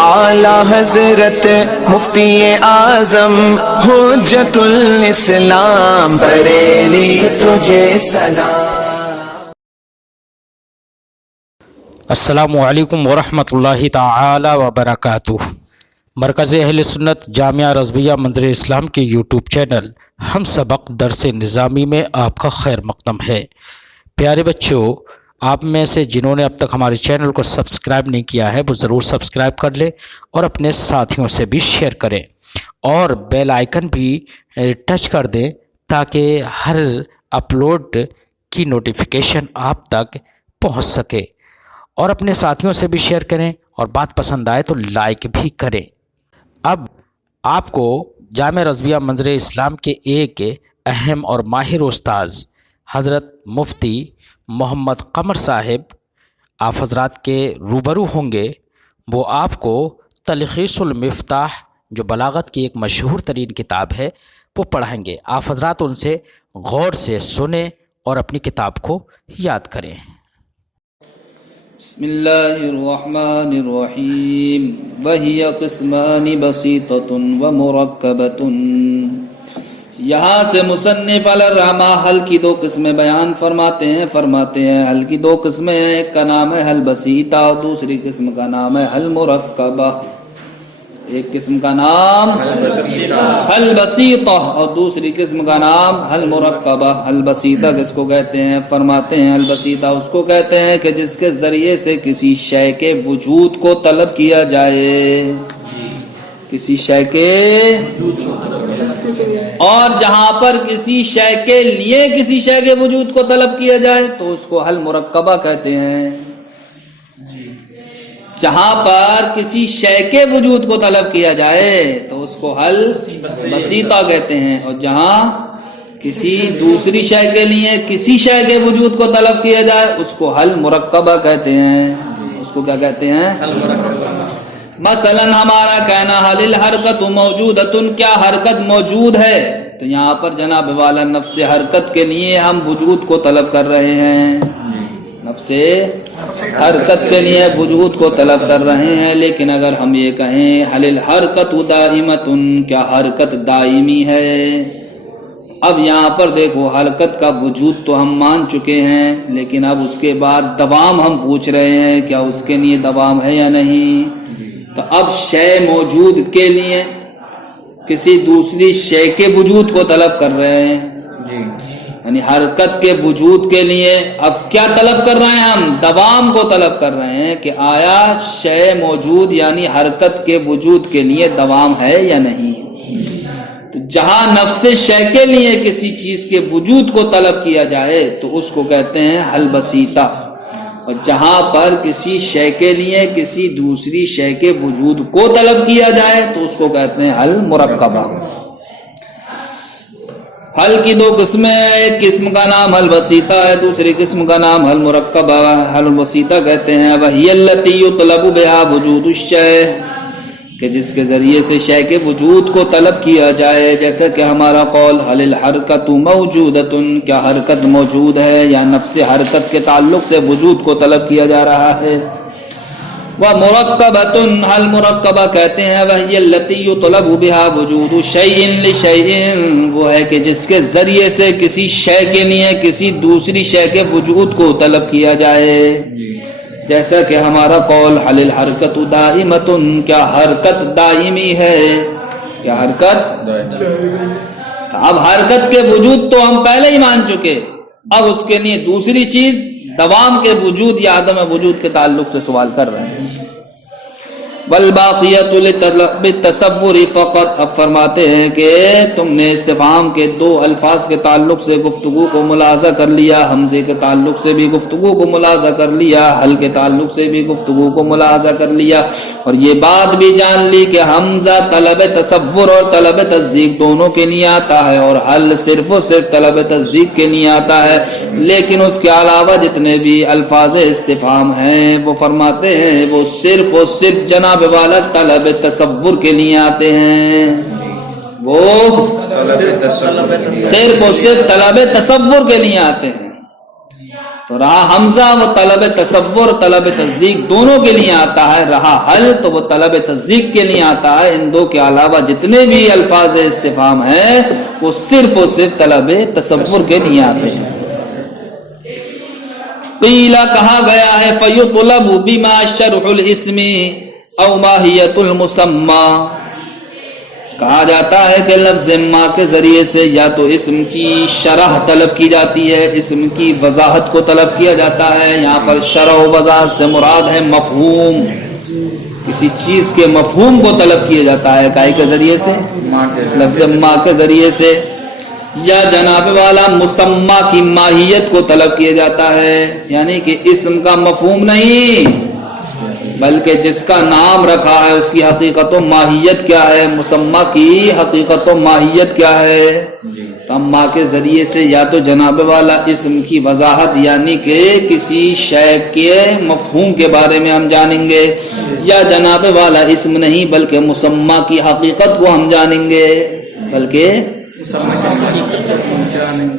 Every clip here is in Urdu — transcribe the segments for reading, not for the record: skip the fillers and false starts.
اعلی حضرت مفتی اعظم حجت الاسلام بریلی تجھے سلام۔ السلام علیکم ورحمۃ اللہ تعالی وبرکاتہ۔ مرکز اہل سنت جامعہ رضویہ منظر اسلام کے یوٹیوب چینل ہم سبق درس نظامی میں آپ کا خیر مقدم ہے۔ پیارے بچوں، آپ میں سے جنہوں نے اب تک ہمارے چینل کو سبسکرائب نہیں کیا ہے وہ ضرور سبسکرائب کر لیں اور اپنے ساتھیوں سے بھی شیئر کریں اور بیل آئیکن بھی ٹچ کر دیں تاکہ ہر اپلوڈ کی نوٹیفیکیشن آپ تک پہنچ سکے، اور اپنے ساتھیوں سے بھی شیئر کریں اور بات پسند آئے تو لائک بھی کریں۔ اب آپ کو جامعہ رضویہ منظر اسلام کے ایک اہم اور ماہر استاذ حضرت مفتی محمد قمر صاحب آپ حضرات کے روبرو ہوں گے۔ وہ آپ کو تلخیص المفتاح جو بلاغت کی ایک مشہور ترین کتاب ہے وہ پڑھائیں گے۔ آپ حضرات ان سے غور سے سنیں اور اپنی کتاب کو یاد کریں۔ بسم اللہ الرحمن الرحیم وہی قسمان بسیطۃ ومرکبۃ۔ یہاں سے مصنف علی الرحمہ حل کی دو قسمیں بیان فرماتے ہیں حل کی دو قسمیں، ایک کا نام ہے حل بسیطہ اور دوسری قسم کا نام ہے حل مرکبہ۔ ایک قسم کا نام حل بسیطہ اور دوسری قسم کا نام حل مرکبہ۔ حل بسیطہ کس کو کہتے ہیں؟ فرماتے ہیں حل بسیطہ اس کو کہتے ہیں کہ جس کے ذریعے سے کسی شے کے وجود کو طلب کیا جائے، کسی شے کے، اور جہاں پر کسی شے کے لیے کسی شے کے وجود کو طلب کیا جائے تو اس کو حل مرکبہ کہتے ہیں۔ جہاں پر کسی شے کے وجود کو طلب کیا جائے تو اس کو حل بسیطہ کہتے ہیں، اور جہاں کسی دوسری شے کے لیے کسی شے کے وجود کو طلب کیا جائے اس کو حل مرکبہ کہتے ہیں۔ اس کو کیا کہتے ہیں؟ حل مرکبہ۔ مثلا ہمارا کہنا حل الحرکت موجودۃ، کیا حرکت موجود ہے؟ تو یہاں پر جناب والا نفس حرکت کے لیے ہم وجود کو طلب کر رہے ہیں، نفس حرکت کے لیے وجود کو طلب کر رہے ہیں۔ لیکن اگر ہم یہ کہیں حل الحرکت دائمۃ، کیا حرکت دائمی ہے؟ اب یہاں پر دیکھو حرکت کا وجود تو ہم مان چکے ہیں، لیکن اب اس کے بعد دوام ہم پوچھ رہے ہیں، کیا اس کے لیے دوام ہے یا نہیں؟ تو اب شے موجود کے لیے کسی دوسری شے کے وجود کو طلب کر رہے ہیں، یعنی حرکت کے وجود کے لیے اب کیا طلب کر رہے ہیں؟ ہم دوام کو طلب کر رہے ہیں کہ آیا شے موجود یعنی حرکت کے وجود کے لیے دوام ہے یا نہیں۔ تو جہاں نفس شے کے لیے کسی چیز کے وجود کو طلب کیا جائے تو اس کو کہتے ہیں حل بسیطہ، اور جہاں پر کسی شے کے لیے کسی دوسری شے کے وجود کو طلب کیا جائے تو اس کو کہتے ہیں حل مرکبہ۔ حل کی دو قسمیں، ایک قسم کا نام حل بسیطہ ہے، دوسری قسم کا نام حل مرکبہ۔ حل بسیطہ کہتے ہیں وہی التی یطلب بہا وجود الشیء، کہ جس کے ذریعے سے شے کے وجود کو طلب کیا جائے، جیسا کہ ہمارا قول حل الحرکت موجودۃ، کیا حرکت موجود ہے، یا نفس حرکت کے تعلق سے وجود کو طلب کیا جا رہا ہے۔ ومرکبۃ، حل مرکبہ کہتے ہیں وہی التی یطلب بہا وجود شیء لشیء، وہ ہے کہ جس کے ذریعے سے کسی شے کے لیے کسی دوسری شے کے وجود کو طلب کیا جائے، جیسا کہ ہمارا قول حل الحرکت دائمۃ، کیا حرکت دائمی ہے، کیا حرکت؟ اب حرکت کے وجود تو ہم پہلے ہی مان چکے، اب اس کے لیے دوسری چیز دوام کے وجود یا عدم وجود کے تعلق سے سوال کر رہے ہیں۔ والباقیۃ لطلب التصور فقط، اب فرماتے ہیں کہ تم نے استفہام کے دو الفاظ کے تعلق سے گفتگو کو ملاحظہ کر لیا، حمزے کے تعلق سے بھی گفتگو کو ملاحظہ کر لیا، حل کے تعلق سے بھی گفتگو کو ملاحظہ کر لیا، اور یہ بات بھی جان لی کہ حمزہ طلب تصور اور طلب تصدیق دونوں کے لیے آتا ہے، اور حل صرف و صرف طلب تصدیق کے لیے آتا ہے۔ لیکن اس کے علاوہ جتنے بھی الفاظ استفہام ہیں وہ فرماتے ہیں وہ صرف و صرف جناب والا طلب تصور کے لیے آتے ہیں، وہ صرف اور صرف طلب تصور کے لیے آتے ہیں۔ تو رہا حمزہ وہ طلب تصور طلب تصدیق دونوں کے لیے آتا ہے، رہا حل تو وہ طلب تصدیق کے لیے آتا ہے۔ ان دو کے علاوہ جتنے بھی الفاظ استفہام ہیں وہ صرف اور صرف طلب تصور کے لیے آتے ہیں۔ قیلا کہا گیا ہے فیطلب بما شرح الاسم او ماہیت المسمى، کہا جاتا ہے کہ لفظ ما کے ذریعے سے یا تو اسم کی شرح طلب کی جاتی ہے، اسم کی وضاحت کو طلب کیا جاتا ہے۔ یہاں پر شرح و وضاحت سے مراد ہے مفہوم، کسی چیز کے مفہوم کو طلب کیا جاتا ہے کائی کے ذریعے سے، لفظ ما کے ذریعے سے، یا جناب والا مسمى کی ماہیت کو طلب کیا جاتا ہے، یعنی کہ اسم کا مفہوم نہیں بلکہ جس کا نام رکھا ہے اس کی حقیقت و ماہیت کیا ہے، مسمى کی حقیقت و ماہیت کیا ہے۔ تو ما کے ذریعے سے یا تو جناب والا اسم کی وضاحت یعنی کہ کسی شے کے مفہوم کے بارے میں ہم جانیں گے، یا جناب والا اسم نہیں بلکہ مسمى کی حقیقت کو ہم جانیں گے، بلکہ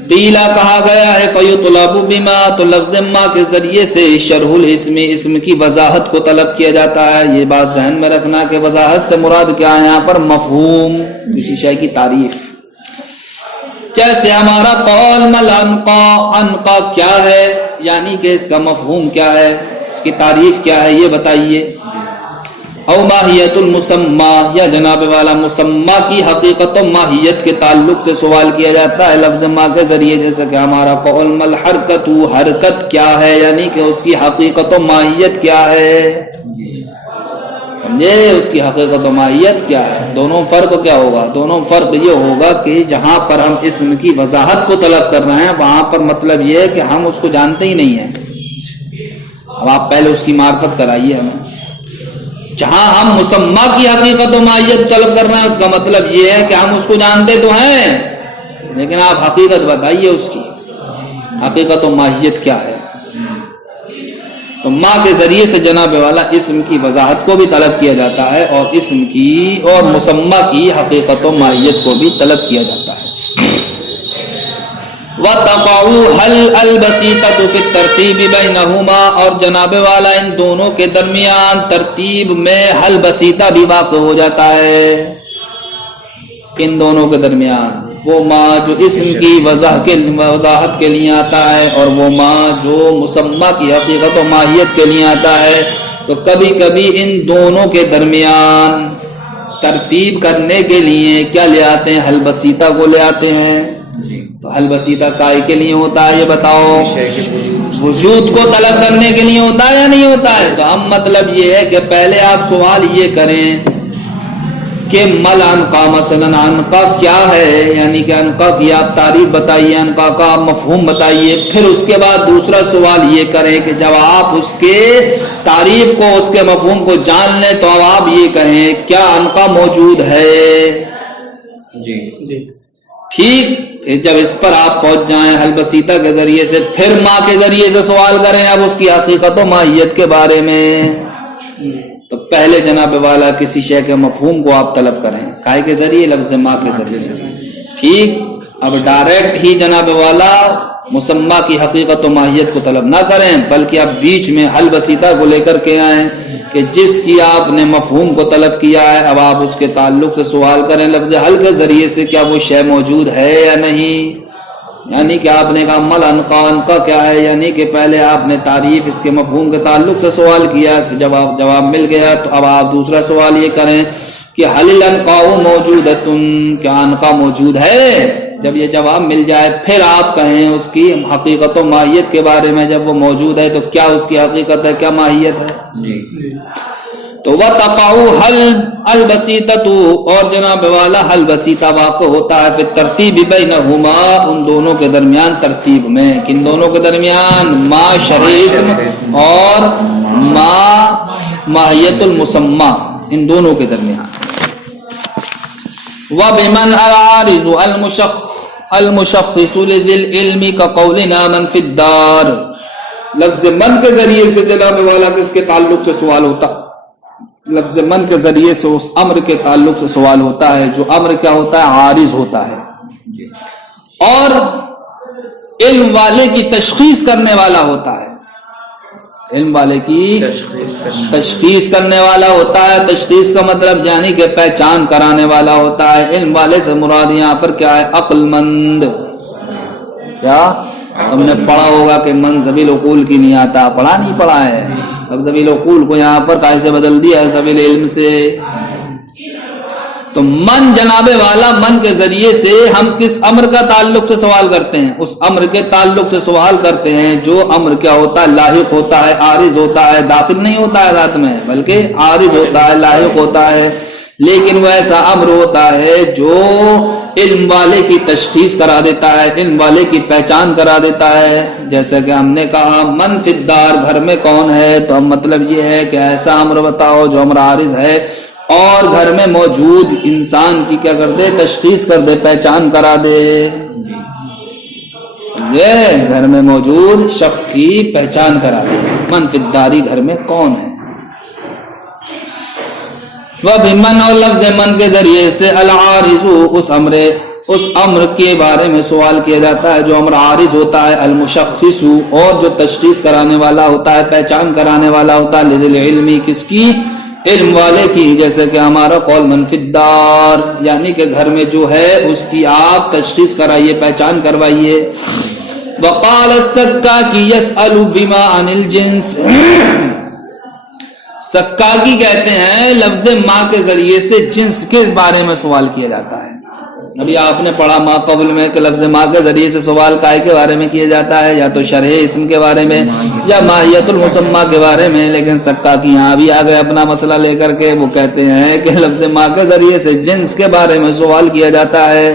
قیلا کہا گیا ہے فیطلب بما، تو لفظ ما کے ذریعے سے شرح الاسم اسم کی وضاحت کو طلب کیا جاتا ہے۔ یہ بات ذہن میں رکھنا کہ وضاحت سے مراد کیا ہے یہاں پر، مفہوم، کسی شے کی تعریف۔ جیسے ہمارا قول مل عنقا، عنقا کیا ہے یعنی کہ اس کا مفہوم کیا ہے، اس کی تعریف کیا ہے یہ بتائیے۔ او ماہیت المسمى، یا جناب والا مسمى کی حقیقت و ماہیت کے تعلق سے سوال کیا جاتا ہے لفظ ما کے ذریعے، جیسے کہ ہمارا قول مل حرکت، حرکت کیا ہے یعنی کہ اس کی حقیقت و ماہیت کیا ہے، سمجھے، اس کی حقیقت و ماہیت کیا ہے۔ دونوں فرق کیا ہوگا، دونوں فرق یہ ہوگا کہ جہاں پر ہم اسم کی وضاحت کو طلب کر رہے ہیں وہاں پر مطلب یہ ہے کہ ہم اس کو جانتے ہی نہیں ہیں، اب آپ پہلے اس کی معرفت کرائیے ہمیں۔ جہاں ہم مسمى کی حقیقت و ماہیت طلب کر رہے ہیں اس کا مطلب یہ ہے کہ ہم اس کو جانتے تو ہیں لیکن آپ حقیقت بتائیے اس کی حقیقت و ماہیت کیا ہے۔ تو ما کے ذریعے سے جناب والا اسم کی وضاحت کو بھی طلب کیا جاتا ہے اور اسم کی اور مسمى کی حقیقت و ماہیت کو بھی طلب کیا جاتا ہے۔ وَتَقَعُ هَلْ الْبَسِيطَةُ فِي التَّرْتِيبِ بَيْنَهُمَا، اور جناب والا ان دونوں کے درمیان ترتیب میں حل بسیطہ بھی واقع ہو جاتا ہے۔ ان دونوں کے درمیان وہ ما جو اسم کی وضاحت کے لیے آتا ہے اور وہ ما جو مسمى کی حقیقت و ماہیت کے لیے آتا ہے، تو کبھی کبھی ان دونوں کے درمیان ترتیب کرنے کے لیے کیا لے آتے ہیں، حل بسیطہ کو لے آتے ہیں۔ تو حل بسیطہ کائے کے لیے ہوتا ہے یہ بتاؤ، وجود کو طلب کرنے کے لیے ہوتا ہے یا نہیں ہوتا ہے؟ تو ہم مطلب یہ ہے کہ پہلے آپ سوال یہ کریں کہ مل عنقا، مثلا عنقا کیا ہے، یعنی کہ عنقا کی آپ تعریف بتائیے، عنقا کا مفہوم بتائیے، پھر اس کے بعد دوسرا سوال یہ کریں کہ جب آپ اس کے تعریف کو اس کے مفہوم کو جان لیں تو اب آپ یہ کہیں کیا عنقا موجود ہے، جی ٹھیک۔ جب اس پر آپ پہنچ جائیں حل بسیطہ کے ذریعے سے، پھر ما کے ذریعے سے سوال کریں اب اس کی حقیقت و ماہیت کے بارے میں۔ تو پہلے جناب والا کسی شے کے مفہوم کو آپ طلب کریں کائے کے ذریعے، لفظ ما کے ذریعے، ٹھیک۔ اب ڈائریکٹ ہی جناب والا مسمى کی حقیقت و ماہیت کو طلب نہ کریں بلکہ اب بیچ میں حل بسیطہ کو لے کر کے آئیں کہ جس کی آپ نے مفہوم کو طلب کیا ہے اب آپ اس کے تعلق سے سوال کریں لفظ حل کے ذریعے سے کیا وہ شے موجود ہے یا نہیں۔ یعنی کہ آپ نے کہا مل عنقا، عنقا کیا ہے، یعنی کہ پہلے آپ نے تعریف اس کے مفہوم کے تعلق سے سوال کیا، جواب مل گیا، تو اب آپ دوسرا سوال یہ کریں کہ حل العنقاء موجودۃ، کیا عنقا موجود ہے۔ جب یہ جواب مل جائے پھر آپ کہیں اس کی حقیقت و ماہیت کے بارے میں، جب وہ موجود ہے تو کیا اس کی حقیقت ہے، کیا ماہیت ہے، جی۔ تو وَتَقَعُ حل البسیطۃ، اور جناب والا حل بسیطہ واقع ہوتا ہے پھر ترتیب بینہما، ان دونوں کے درمیان ترتیب میں، کن دونوں کے درمیان، ما شرع اسم اور ما ماہیت المسمى، ان دونوں کے درمیان۔ وَبِمَنْ الْعَارِضُ المشخص لذی العلم كقولنا من فی الدار، لفظ من کے ذریعے سے جناب والا کس کے تعلق سے سوال ہوتا، لفظ من کے ذریعے سے اس امر کے تعلق سے سوال ہوتا ہے جو امر کیا ہوتا ہے، عارض ہوتا ہے۔ اور علم والے کی تشخیص کرنے والا ہوتا ہے، علم والے کی تشخیص کرنے والا ہوتا ہے۔ تشخیص کا مطلب یعنی کہ پہچان کرانے والا ہوتا ہے۔ علم والے سے مراد یہاں پر کیا ہے؟ عقل مند۔ کیا تم نے پڑھا ہوگا کہ من ذویل العقول کی نہیں آتا، پڑھا نہیں پڑھا ہے؟ اب ذویل العقول کو یہاں پر کیسے بدل دیا ہے؟ ذویل علم سے۔ تو من جناب والا، من کے ذریعے سے ہم کس امر کا تعلق سے سوال کرتے ہیں؟ اس امر کے تعلق سے سوال کرتے ہیں جو امر کیا ہوتا ہے؟ لاحق ہوتا ہے، عارض ہوتا ہے، داخل نہیں ہوتا ہے ذات میں، بلکہ عارض ہوتا ہے، لاحق ہوتا ہے۔ لیکن وہ ایسا امر ہوتا ہے جو علم والے کی تشخیص کرا دیتا ہے، علم والے کی پہچان کرا دیتا ہے۔ جیسا کہ ہم نے کہا من فی الدار، گھر میں کون ہے، تو اب مطلب یہ ہے کہ ایسا امر بتاؤ جو امر عارض ہے اور گھر میں موجود انسان کی کیا کر دے؟ تشخیص کر دے، پہچان کرا دے۔ سمجھے؟ گھر میں موجود شخص کی پہچان کرا دے۔ من فی الداری، گھر میں کون ہے۔ وَبِمَنْ، اور لفظ من کے ذریعے سے العارض، اس امر کے بارے میں سوال کیا جاتا ہے جو امر عارض ہوتا ہے، المشخص، اور جو تشخیص کرانے والا ہوتا ہے، پہچان کرانے والا ہوتا ہے، لذل علمی، کس کی؟ علم والے کی۔ جیسے کہ ہمارا قول من فی الدار، یعنی کہ گھر میں جو ہے اس کی آپ تشخیص کرائیے، پہچان کروائیے۔ وقال السکاکی یسأل بما عن الجنس، سکاکی کہتے ہیں لفظ ما کے ذریعے سے جنس کے بارے میں سوال کیا جاتا ہے۔ ابھی آپ نے پڑھا ما قبل میں کہ لفظ ما کے ذریعے سے سوال کائے کے بارے میں کیا جاتا ہے، یا تو شرح اسم کے بارے میں یا ماہیت المسمى کے بارے میں۔ لیکن سکاکی یہاں بھی آ گئے اپنا مسئلہ لے کر کے، وہ کہتے ہیں کہ لفظ ما کے ذریعے سے جنس کے بارے میں سوال کیا جاتا ہے۔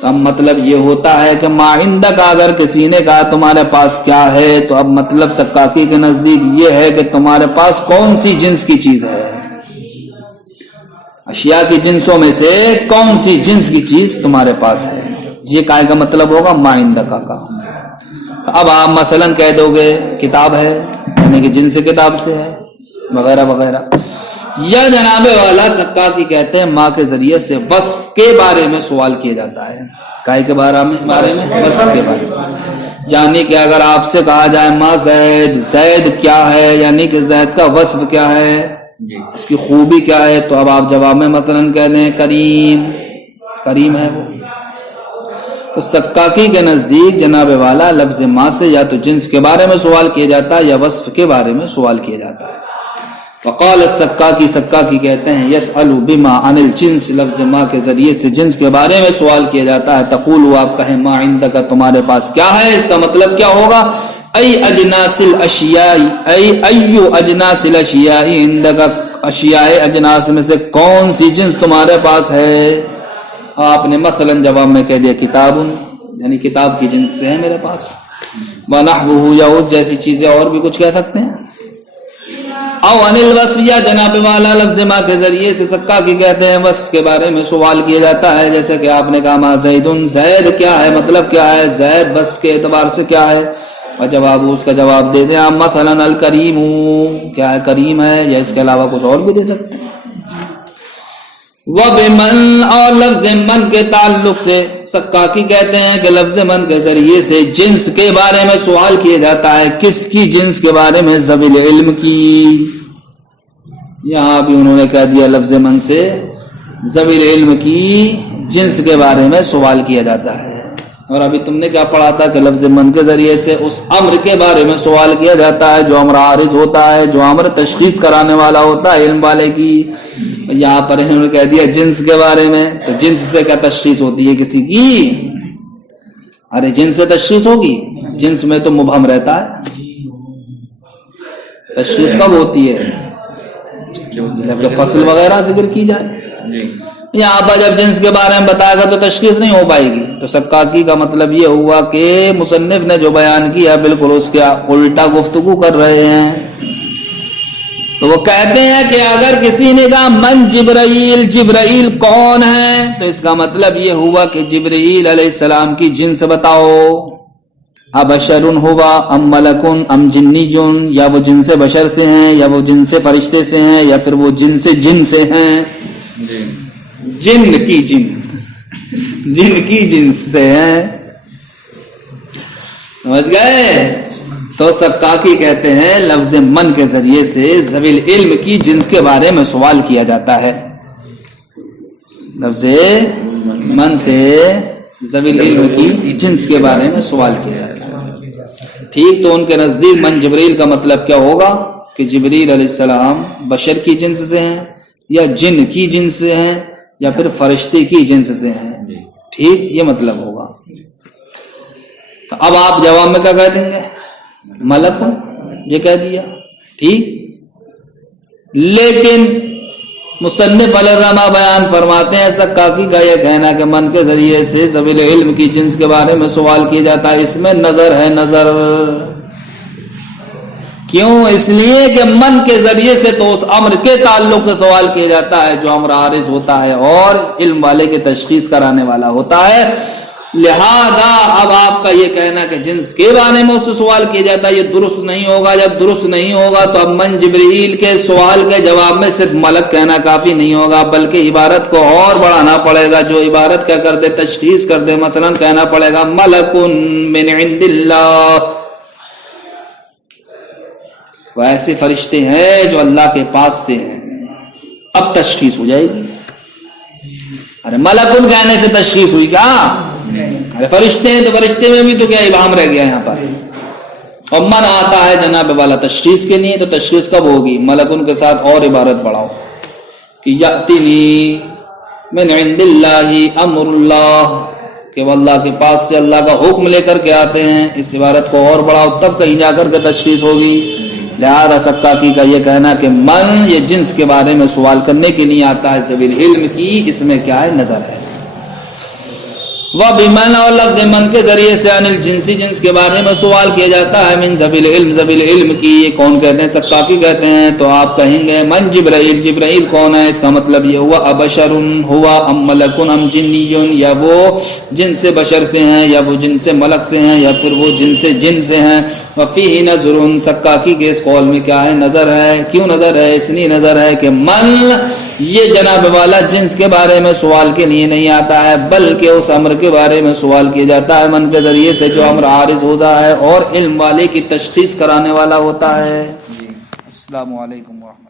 تو اب مطلب یہ ہوتا ہے کہ ما عندک، اگر کسی نے کہا تمہارے پاس کیا ہے، تو اب مطلب سکاکی کے نزدیک یہ ہے کہ تمہارے پاس کون سی جنس کی چیز ہے، اشیاء کی جنسوں میں سے کون سی جنس کی چیز تمہارے پاس ہے، یہ کائے کا مطلب ہوگا ما عندک کا۔ تو اب آپ مثلا کہہ دو گے کتاب ہے، یعنی کہ جنس کتاب سے ہے، وغیرہ وغیرہ۔ یا جناب والا سکاکی کہتے ہیں ما کے ذریعے سے وصف کے بارے میں سوال کیا جاتا ہے۔ کائے کے بارے میں وصف کے بارے میں، یعنی کہ اگر آپ سے کہا جائے ما زید، زید کیا ہے، یعنی کہ زید کا وصف کیا ہے، اس کی خوبی کیا ہے، تو اب آپ جواب میں مثلا کہہ دیں کریم، کریم ہے وہ۔ تو سکاکی کے نزدیک جناب والا لفظ ما سے یا تو جنس کے بارے میں سوال کیا جاتا ہے یا وصف کے بارے میں سوال کیا جاتا ہے۔ وقال السکاکی، سکاکی کہتے ہیں یسأل بما عن الجنس، لفظ ما کے ذریعے سے جنس کے بارے میں سوال کیا جاتا ہے۔ تقول، آپ کہیں ما عندک، تمہارے پاس کیا ہے، اس کا مطلب کیا ہوگا؟ ای اجناس الاشیاء، ای اجناس الاشیاء عندک، اشیاء اجناس میں سے کون سی جنس تمہارے پاس ہے۔ آپ نے مثلا جواب میں کہہ دیا کتاب، یعنی کتاب کی جنس سے ہے میرے پاس۔ ونحوہ، یا جیسی چیزیں اور بھی کچھ کہہ سکتے ہیں۔ او عن الوصف، یا جناب والا لفظ ما کے ذریعے سے سکاکی کہتے ہیں وصف کے بارے میں سوال کیا جاتا ہے۔ جیسے کہ آپ نے کہا ما زیدن، زید کیا ہے، مطلب کیا ہے، زید وصف کے اعتبار سے کیا ہے، اور جواب اس کا جواب دے دیں آپ مثلا الکریم، کیا ہے، کریم ہے، یا اس کے علاوہ کچھ اور بھی دے سکتے ہیں۔ وَبِمَنْ، اور لفظ من کے تعلق سے سکاکی کہتے ہیں کہ لفظ من کے ذریعے سے جنس کے بارے میں سوال کیا جاتا ہے۔ کس کی جنس کے بارے میں؟ ذویل علم کی۔ یہاں بھی انہوں نے کہہ دیا لفظ من سے ذویل علم کی جنس کے بارے میں سوال کیا جاتا ہے۔ اور ابھی تم نے کیا پڑھا تھا کہ لفظ من کے ذریعے سے اس امر کے بارے میں سوال کیا جاتا ہے جو امر عارض ہوتا ہے، جو امر تشخیص کرانے والا ہوتا ہے علم والے کی۔ یہاں پر انہوں نے کہہ دیا جنس کے بارے میں، تو جنس سے کیا تشخیص ہوتی ہے کسی کی؟ ارے جنس سے تشخیص ہوگی، جنس میں تو مبہم رہتا ہے، تشخیص کب ہوتی ہے؟ جب فصل وغیرہ ذکر کی جائے۔ یہاں پر جب جنس کے بارے میں بتائے گا تو تشخیص نہیں ہو پائے گی۔ تو سکاکی کا مطلب یہ ہوا کہ مصنف نے جو بیان کیا بالکل اس کے الٹا گفتگو کر رہے ہیں۔ تو وہ کہتے ہیں کہ اگر کسی نے کہا من جبرائیل، جبرائیل کون ہے، تو اس کا مطلب یہ ہوا کہ جبرائیل علیہ السلام کی جنس بتاؤ، ابشر ہوا ام ملکن ام جنی جن، یا وہ جن سے بشر سے ہیں، یا وہ جن سے فرشتے سے ہیں، یا پھر وہ جن سے جن سے ہیں، جن کی جنس سے ہیں۔ سمجھ گئے؟ تو سکاکی کہتے ہیں لفظ من کے ذریعے سے ذوی العلم کی جنس کے بارے میں سوال کیا جاتا ہے. لفظ من سے ذوی العلم کی جنس کے بارے میں سوال کیا جاتا ہے. ٹھیک، تو ان کے نزدیک من جبریل کا مطلب کیا ہوگا کہ جبریل علیہ السلام بشر کی جنس سے ہیں یا جن کی جنس سے ہیں یا پھر فرشتے کی جنس سے ہیں. ٹھیک، یہ مطلب ہوگا. تو اب آپ جواب میں کیا کہہ دیں گے؟ ملک، یہ کہہ دیا. ٹھیک، لیکن مصنف علیہ الرحمہ بیان فرماتے ہیں سکاکی کا یہ کہنا کہ من کے ذریعے سے ذوی العلم کی جنس کے بارے میں سوال کیا جاتا ہے، اس میں نظر ہے. نظر کیوں؟ اس لیے کہ من کے ذریعے سے تو اس امر کے تعلق سے سوال کیا جاتا ہے جو امر عارض ہوتا ہے اور علم والے کی تشخیص کرانے والا ہوتا ہے. لہذا اب آپ کا یہ کہنا کہ جنس کے بارے میں اس سے سوال کیا جاتا ہے یہ درست نہیں ہوگا. جب درست نہیں ہوگا تو اب من جبریل کے سوال کے جواب میں صرف ملک کہنا کافی نہیں ہوگا، بلکہ عبارت کو اور بڑھانا پڑے گا. جو عبارت کیا کر دے، تشخیص کر دے. مثلا کہنا پڑے گا ملک من عند اللہ. تو ایسے فرشتے ہیں جو اللہ کے پاس سے ہیں. اب تشخیص ہو جائے گی. ارے ملکن کہنے سے تشخیص ہوئی کیا؟ ارے فرشتے ہیں تو فرشتے میں بھی تو کیا ابہام رہ گیا یہاں پر. اور من آتا ہے جناب والا تشخیص کے لیے، تو تشخیص کب ہوگی؟ ملکن کے ساتھ اور عبارت بڑھاؤ کہ یأتینی من عند اللہ امر اللہ، کہ وہ اللہ کے پاس سے اللہ کا حکم لے کر کے آتے ہیں. اس عبارت کو اور بڑھاؤ تب کہیں جا کر کے تشخیص ہوگی. لہذا سکاکی کا یہ کہنا کہ من یہ جنس کے بارے میں سوال کرنے کے لیے آتا ہے ذوی العلم کی، اس میں کیا ہے؟ نظر ہے. وَبِمَنْ، اور لفظ من کے ذریعے سے عن الجنسی جنس کے بارے میں سوال کیا جاتا ہے من ذوی العلم، ذوی العلم کی. یہ کون کہتے ہیں؟ سکاکی کہتے ہیں. تو آپ کہیں گے من جبرائیل. جبرائیل کون ہے؟ اس کا مطلب یہ ہوا ابشر ہوا ام ملکن ام جنی، یا وہ جن سے بشر سے ہیں یا وہ جن سے ملک سے ہیں یا پھر وہ جن سے جن سے ہیں. وفیہ نظر، سکاکی کے اس قول میں کیا ہے؟ نظر ہے. کیوں نظر ہے؟ اس لیے نظر ہے کہ من یہ جناب والا جنس کے بارے میں سوال کے لیے نہیں آتا ہے، بلکہ اس امر کے بارے میں سوال کیا جاتا ہے من کے ذریعے سے جو امر عارض ہوتا ہے اور علم والے کی تشخیص کرانے والا ہوتا ہے. السلام علیکم ورحمۃ اللہ.